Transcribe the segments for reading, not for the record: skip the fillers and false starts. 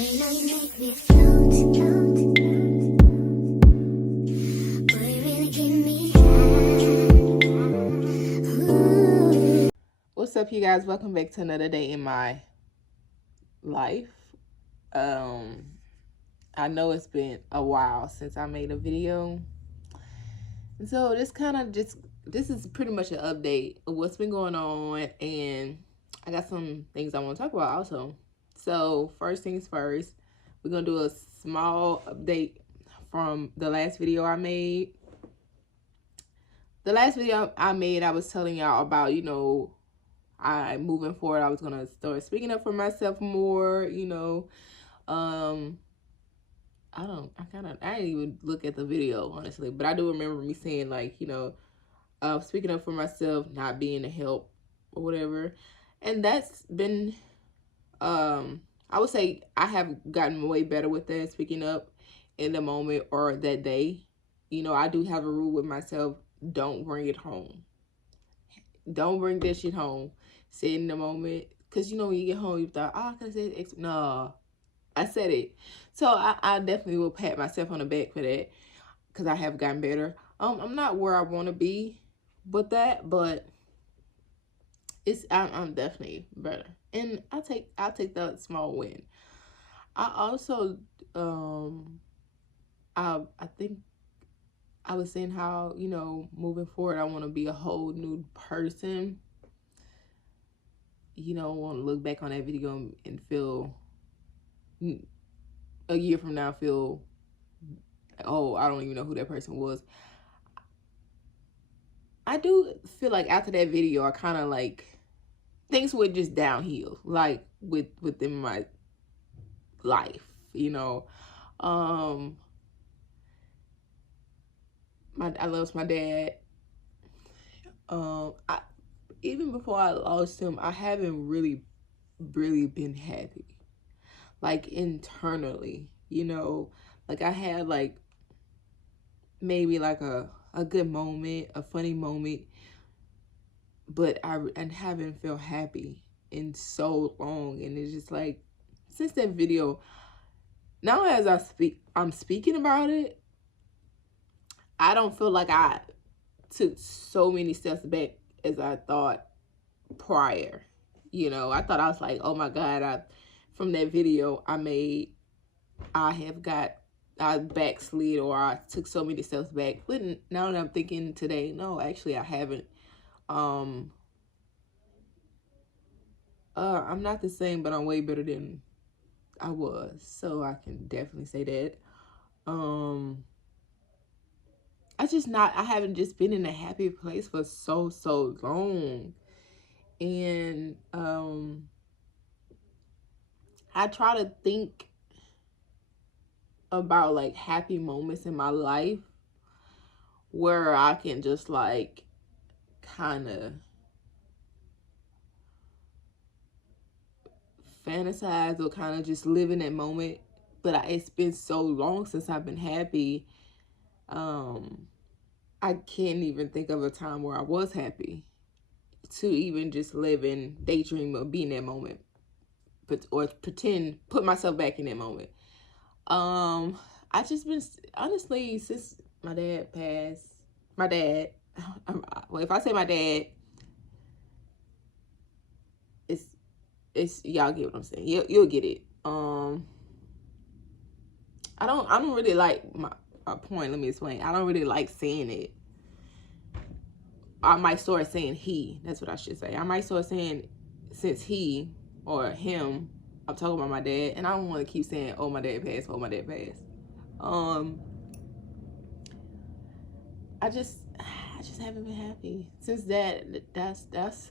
know you make me float, float, boy, you really keep me high. Ooh. What's up, you guys? Welcome back to another day in my life. I know it's been a while since I made a video, and so this is pretty much an update of what's been going on, and I got some things I want to talk about also. So first things first, we're gonna do a small update from the last video I made. The last video I made, I was telling y'all about, moving forward, I was gonna start speaking up for myself more, I didn't even look at the video, honestly, but I do remember me saying, like, speaking up for myself, not being a help or whatever. And that's been, I would say I have gotten way better with that, speaking up in the moment or that day. I do have a rule with myself: don't bring it home. Don't bring that shit home. Say it in the moment. Because, when you get home, you thought, oh, I could have said X. No, I said it. So I definitely will pat myself on the back for that, because I have gotten better. I'm not where I want to be with that, but I'm definitely better. And I'll take that small win. I also, I think I was saying how, moving forward, I want to be a whole new person. I want to look back on that video and feel, a year from now, feel, oh, I don't even know who that person was. I do feel like after that video, I kind of like, things went just downhill, like within my life, I lost my dad. Even before I lost him, I haven't really been happy, like internally, like I had like maybe like a good moment, a funny moment, but I haven't felt happy in so long. And it's just like, since that video, now as I'm speaking about it, I don't feel like I took so many steps back as I thought prior. I thought I was like, oh my God, from that video I made, I backslid, or I took so many steps back. But now that I'm thinking today, no, actually I haven't. I'm not the same, but I'm way better than I was. So I can definitely say that. I haven't just been in a happy place for so long. And I try to think about like happy moments in my life where I can just like kind of fantasize or kind of just live in that moment. But it's been so long since I've been happy. I can't even think of a time where I was happy to even just live in daydream of being that moment, or put myself back in that moment. I just been, honestly, since my dad passed, well, if I say my dad, it's y'all get what I'm saying. You'll get it. I don't really like my point. Let me explain. I don't really like saying it. I might start saying he. That's what I should say. I might start saying, since he or him, I'm talking about my dad, and I don't want to keep saying, oh, my dad passed, oh, my dad passed. I just haven't been happy since that. That's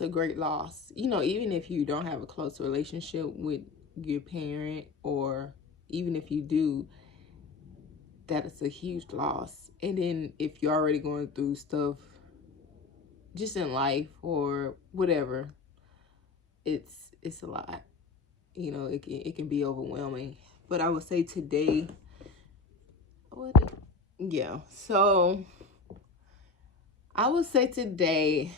a great loss. Even if you don't have a close relationship with your parent, or even if you do, that is a huge loss. And then if you're already going through stuff just in life or whatever, it's a lot. It can be overwhelming. But I would say today, so I would say today,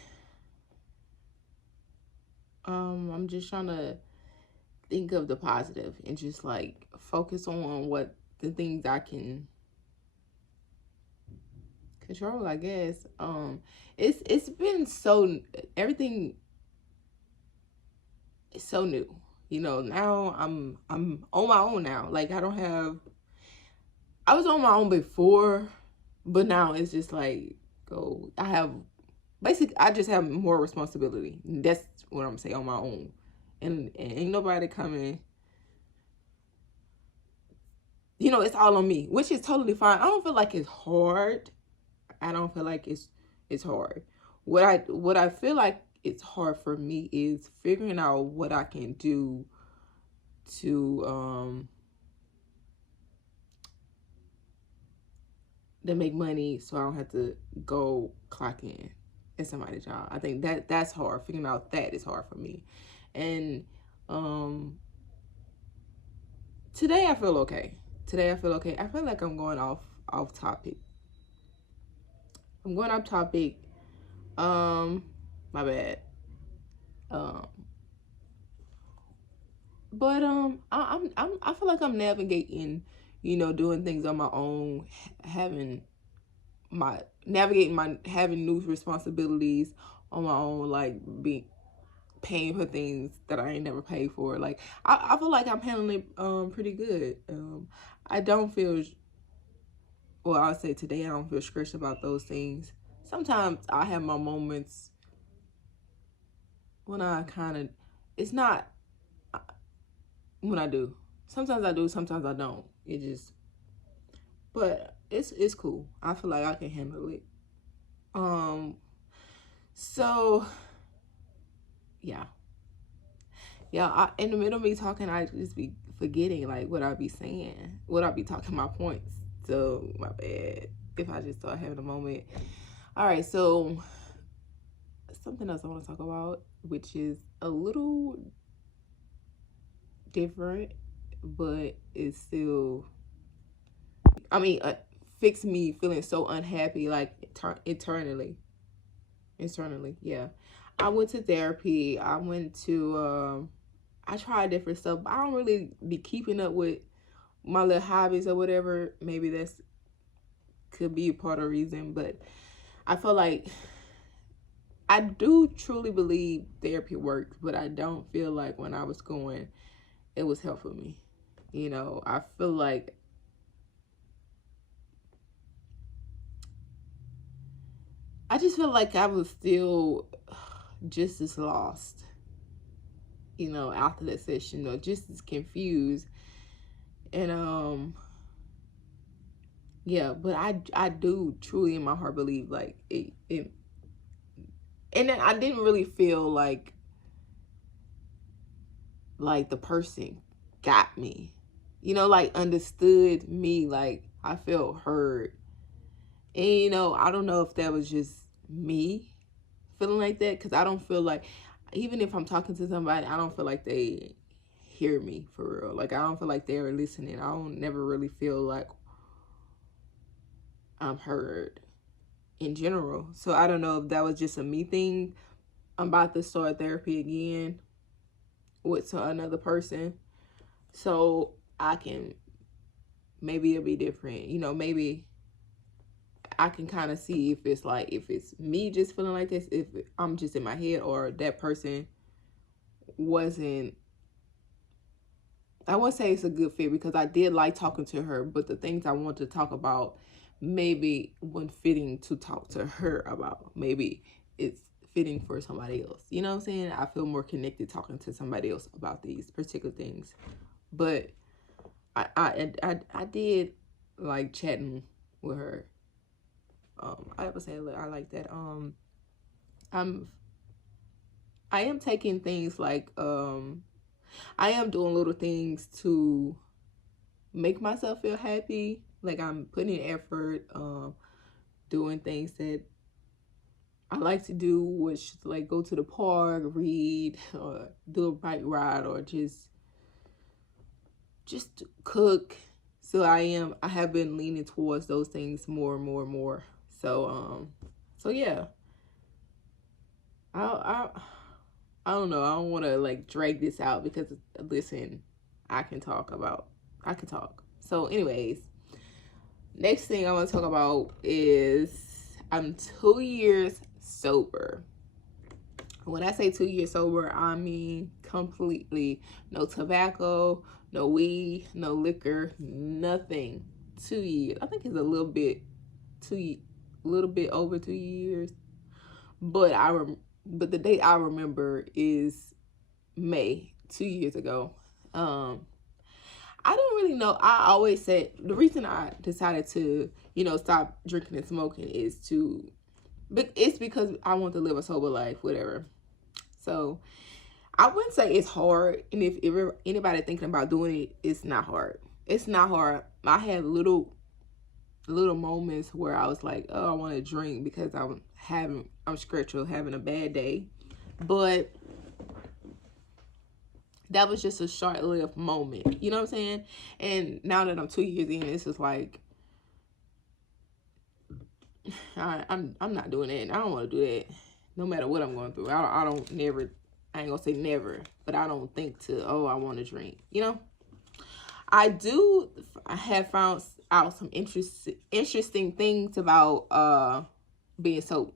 I'm just trying to think of the positive and just like focus on what the things I can control, I guess. It's been so, everything is so new. You know, now I'm on my own now. Like I was on my own before, but now it's just like I just have more responsibility. That's what I'm saying, on my own. And ain't nobody coming. You know, it's all on me, which is totally fine. I don't feel like it's hard. I don't feel like it's hard. What I feel like it's hard for me is figuring out what I can do to make money so I don't have to go clock in at somebody's job. I think that's hard. Figuring out that is hard for me. And today I feel okay. I feel like I'm going off topic. I'm going off topic. My bad. But I feel like I'm navigating, you know, doing things on my own, having having new responsibilities on my own, like paying for things that I ain't never paid for. Like I feel like I'm handling it pretty good. I don't feel, well, I'll say today I don't feel stressed about those things. Sometimes I have my moments when I kind of, it's not when I do. Sometimes I do, sometimes I don't. It just, but it's cool. I feel like I can handle it. So yeah. In the middle of me talking, I just be forgetting like what I be saying, what I be talking my points. So my bad if I just start having a moment. All right, so something else I want to talk about, which is a little different, but it's still, fix me feeling so unhappy, like internally, yeah. I went to therapy. I tried different stuff, but I don't really be keeping up with my little hobbies or whatever. Maybe that's could be a part of the reason, but I feel like I do truly believe therapy works, but I don't feel like when I was going, it was helping me. You know, I feel like I just feel like I was still just as lost, you know, after that session, or just as confused. And yeah, but I do truly in my heart believe like it and then I didn't really feel like the person got me, you know, like understood me, like I felt heard. And you know, I don't know if that was just me feeling like that, because I don't feel like, even if I'm talking to somebody, I don't feel like they hear me for real. Like I don't feel like they're listening. I don't never really feel like I'm heard in general. So I don't know if that was just a me thing. I'm about to start therapy again with another person, so I can, maybe it'll be different. You know, maybe I can kind of see if it's me just feeling like this, if I'm just in my head, or that person wasn't. I won't say it's a good fit, because I did like talking to her, but the things I want to talk about maybe wasn't fitting to talk to her about. Maybe it's fitting for somebody else. You know what I'm saying? I feel more connected talking to somebody else about these particular things. But I did like chatting with her. I would say I like that. I am taking things like I am doing little things to make myself feel happy. Like I'm putting in effort, doing things that I like to do, which like go to the park, read, or do a bike ride, or just cook. So I have been leaning towards those things more and more and more. So yeah. I I don't know. I don't want to like drag this out because listen, I can talk. So, anyways, next thing I want to talk about is I'm 2 years sober. When I say 2 years sober, I mean completely no tobacco, no weed, no liquor, nothing. 2 years. I think it's a little bit over 2 years. But but the date I remember is May 2 years ago. I don't really know. I always said the reason I decided to, stop drinking and smoking is but it's because I want to live a sober life, whatever. So I wouldn't say it's hard, and if anybody thinking about doing it, it's not hard. It's not hard. I had little moments where I was like, oh, I want to drink because I'm spiritual, having a bad day, but that was just a short-lived moment. You know what I'm saying? And now that I'm 2 years in, it's just like I'm not doing it. I don't want to do that. No matter what I'm going through, I don't never. I ain't gonna say never, but I don't think I want to drink. I have found out some interesting things about being sober.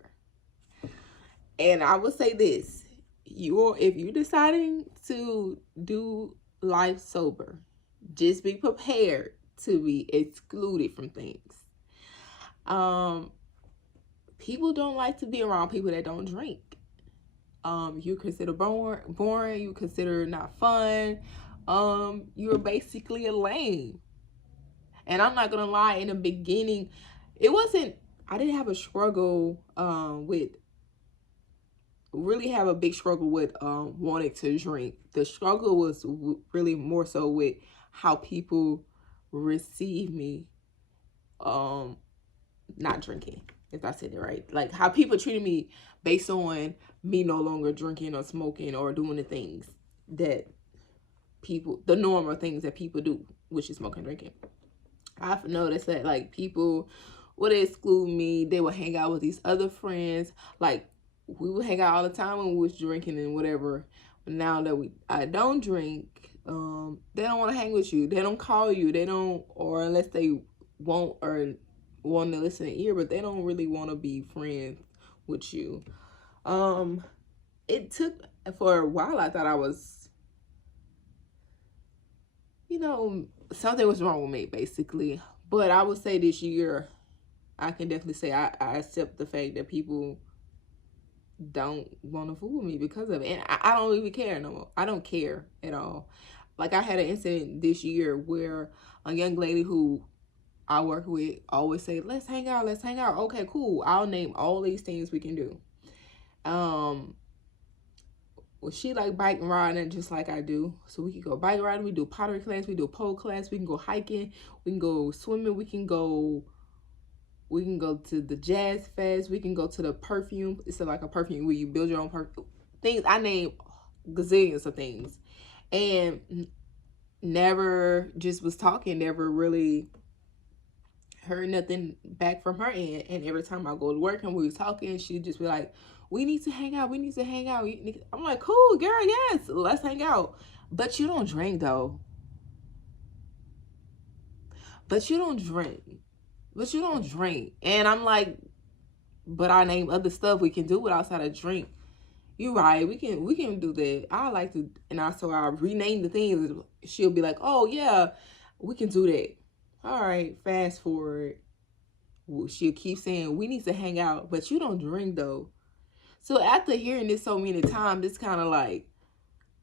And I will say this, if you're deciding to do life sober, just be prepared to be excluded from things. People don't like to be around people that don't drink. You consider boring, you consider not fun. You're basically a lame. And I'm not gonna lie, in the beginning, I didn't have a struggle really have a big struggle with wanting to drink. The struggle was really more so with how people receive me not drinking, if I said it right. Like how people treated me based on me no longer drinking or smoking or doing the things that the normal things that people do, which is smoking, drinking. I've noticed that like people would exclude me. They would hang out with these other friends. Like we would hang out all the time when we was drinking and whatever. But now that I don't drink, they don't want to hang with you. They don't call you. They don't, or unless they won't or want to listen to ear, but they don't really want to be friends with you. It took for a while. I thought I was, something was wrong with me basically. But I would say this year, I can definitely say I accept the fact that people don't want to fool with me because of it. And I don't even care no more. I don't care at all. Like I had an incident this year where a young lady who I work with always say, let's hang out. Okay, cool. I'll name all these things we can do. Well, she like bike riding just like I do. So we can go bike riding. We do pottery class. We do pole class. We can go hiking. We can go swimming. We can go to the jazz fest. We can go to the perfume. It's like a perfume where you build your own perfume. Things, I name gazillions of things. And never just was talking, never really heard nothing back from her end. And every time I go to work and we was talking, she'd just be like, we need to hang out. I'm like, cool, girl, yes, let's hang out. But you don't drink though. But you don't drink. And I'm like, but I name other stuff we can do it outside of drink. You're right. We can do that. I like to, so I rename the things. She'll be like, oh yeah, we can do that. All right. Fast forward. She'll keep saying we need to hang out, but you don't drink though. So after hearing this so many times, it's kind of like,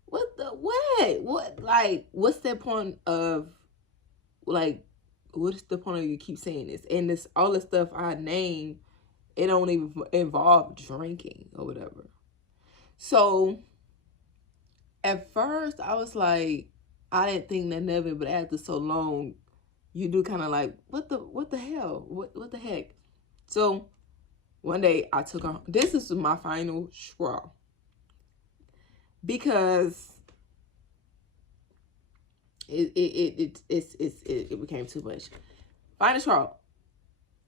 what's the point of what's the point of you keep saying this? And this, all the stuff I name, it don't even involve drinking or whatever. So at first I was like, I didn't think nothing of it, but after so long, you do kind of like, what the hell? What the heck? So one day I took on, this is my final straw. Because it became too much. Final straw.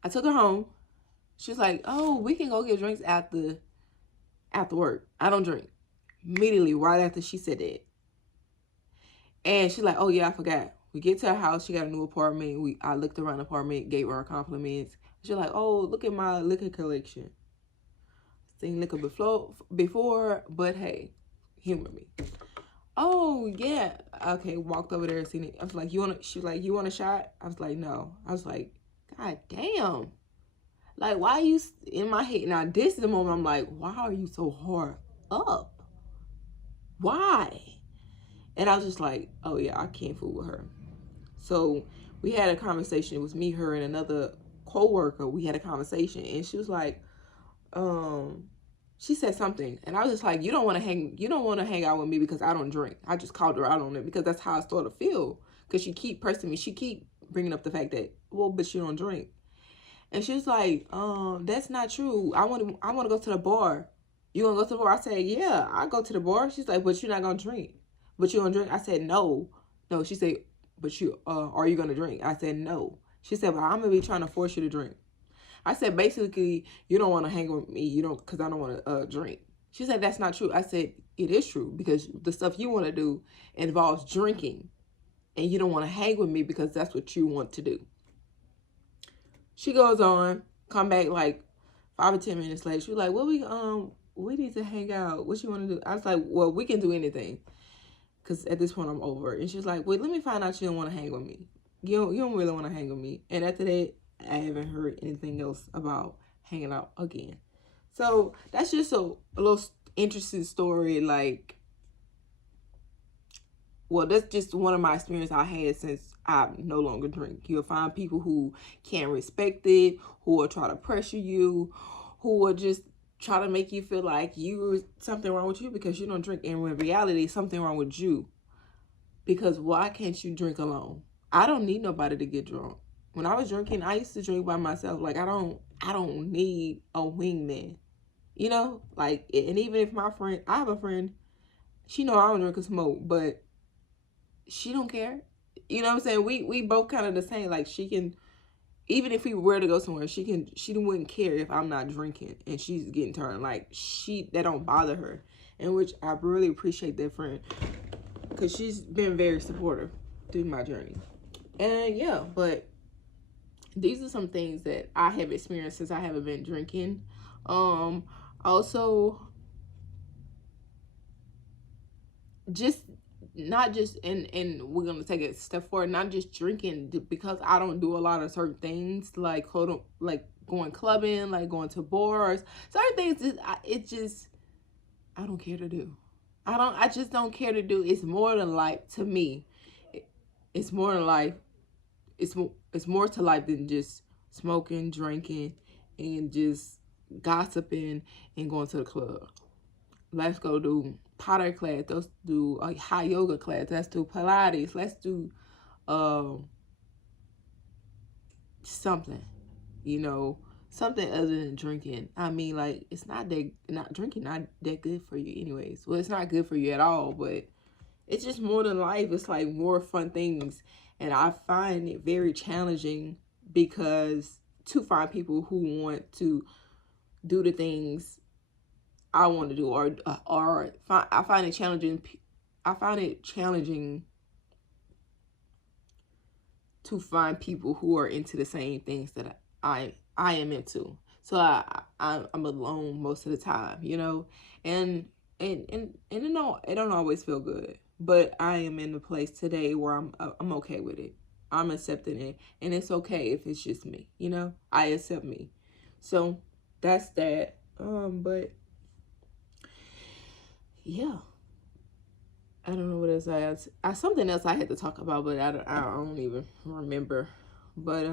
I took her home. She's like, oh, we can go get drinks after work. I don't drink. immediately right after she said that. And she's like, oh yeah, I forgot. We get to her house, she got a new apartment. I looked around the apartment, gave her compliments. She's like, oh, look at my liquor collection. Seen liquor before, but hey, humor me. Oh yeah, okay. Walked over there and seen it. I was like, you want? She was like, you want a shot? I was like, no. I was like, God damn. Like, why are you in my head? Now, this is the moment I'm like, why are you so hard up? Why? And I was just like, oh yeah, I can't fool with her. So we had a conversation. It was me, her, and another co-worker. We had a conversation, and she was like, she said something, and I was just like, you don't want to hang out with me because I don't drink. I just called her out on it because that's how I started to feel. Because she keep pressing me. She keep bringing up the fact that, well, but you don't drink. And she was like, that's not true. I want to go to the bar. You want to go to the bar? I said, yeah, I go to the bar. She's like, but you're not going to drink. But you don't drink? I said, no. No, she said, but you, are you going to drink? I said, no. She said, well, I'm going to be trying to force you to drink. I said, basically, you don't want to hang with me, because I don't want to drink. She said, that's not true. I said, it is true, because the stuff you want to do involves drinking, and you don't want to hang with me because that's what you want to do. She goes on, come back like 5 or 10 minutes later. She was like, well, we need to hang out. What you want to do? I was like, well, we can do anything, because at this point I'm over it. And she's like, well, let me find out you don't want to hang with me. You don't really want to hang with me. And after that, I haven't heard anything else about hanging out again. So that's just a little interesting story. Like, well, that's just one of my experiences I had since I no longer drink. You'll find people who can't respect it, who will try to pressure you, who will just try to make you feel like something wrong with you because you don't drink. And in reality, something wrong with you. Because why can't you drink alone? I don't need nobody to get drunk. When I was drinking, I used to drink by myself. Like, I don't need a wingman. You know? Like, and even if I have a friend, she know I don't drink or smoke, but she don't care. You know what I'm saying? We both kind of the same. Like, she can, even if we were to go somewhere, she wouldn't care if I'm not drinking and she's getting turned. Like, that don't bother her. And which I really appreciate that friend, because she's been very supportive through my journey. And yeah, but these are some things that I have experienced since I haven't been drinking. Also, just not just, and we're going to take it a step forward, not just drinking because I don't do a lot of certain things, like going clubbing, like going to bars. Certain things, I don't care to do. I just don't care to do. It's more than life to me. It's more than life. It's more to life than just smoking, drinking, and just gossiping and going to the club. Let's go do pottery class. Let's do a high yoga class. Let's do Pilates. Let's do something, something other than drinking. I mean, like, drinking not that good for you anyways. Well, it's not good for you at all, but it's just more than life. It's like more fun things. And I find it very challenging because to find people who want to do the things I want to do, I find it challenging. I find it challenging to find people who are into the same things that I am into. So I'm alone most of the time, and it don't always feel good. But I am in a place today where I'm okay with it. I'm accepting it, and it's okay if it's just me. I accept me. So that's that. But yeah, I don't know what else I had. Something else I had to talk about, but I don't even remember. But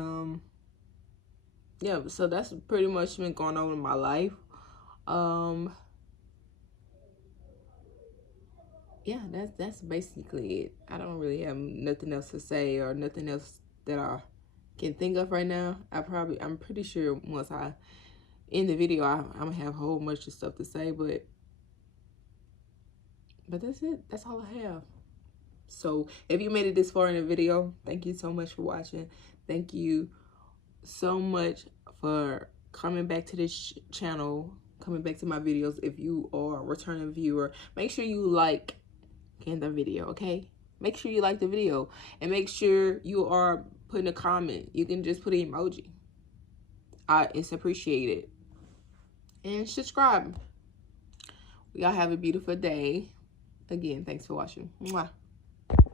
yeah. So that's pretty much been going on in my life. Yeah, that's basically it. I don't really have nothing else to say or nothing else that I can think of right now. I'm pretty sure once I end the video, I'm gonna have a whole bunch of stuff to say, but that's it. That's all I have. So if you made it this far in the video, thank you so much for watching. Thank you so much for coming back to this channel, coming back to my videos. If you are a returning viewer, make sure you like the video, okay? Make sure you like the video, and make sure you are putting a comment. You can just put an emoji. It's appreciated. And subscribe. Y'all have a beautiful day. Again, thanks for watching. Mwah.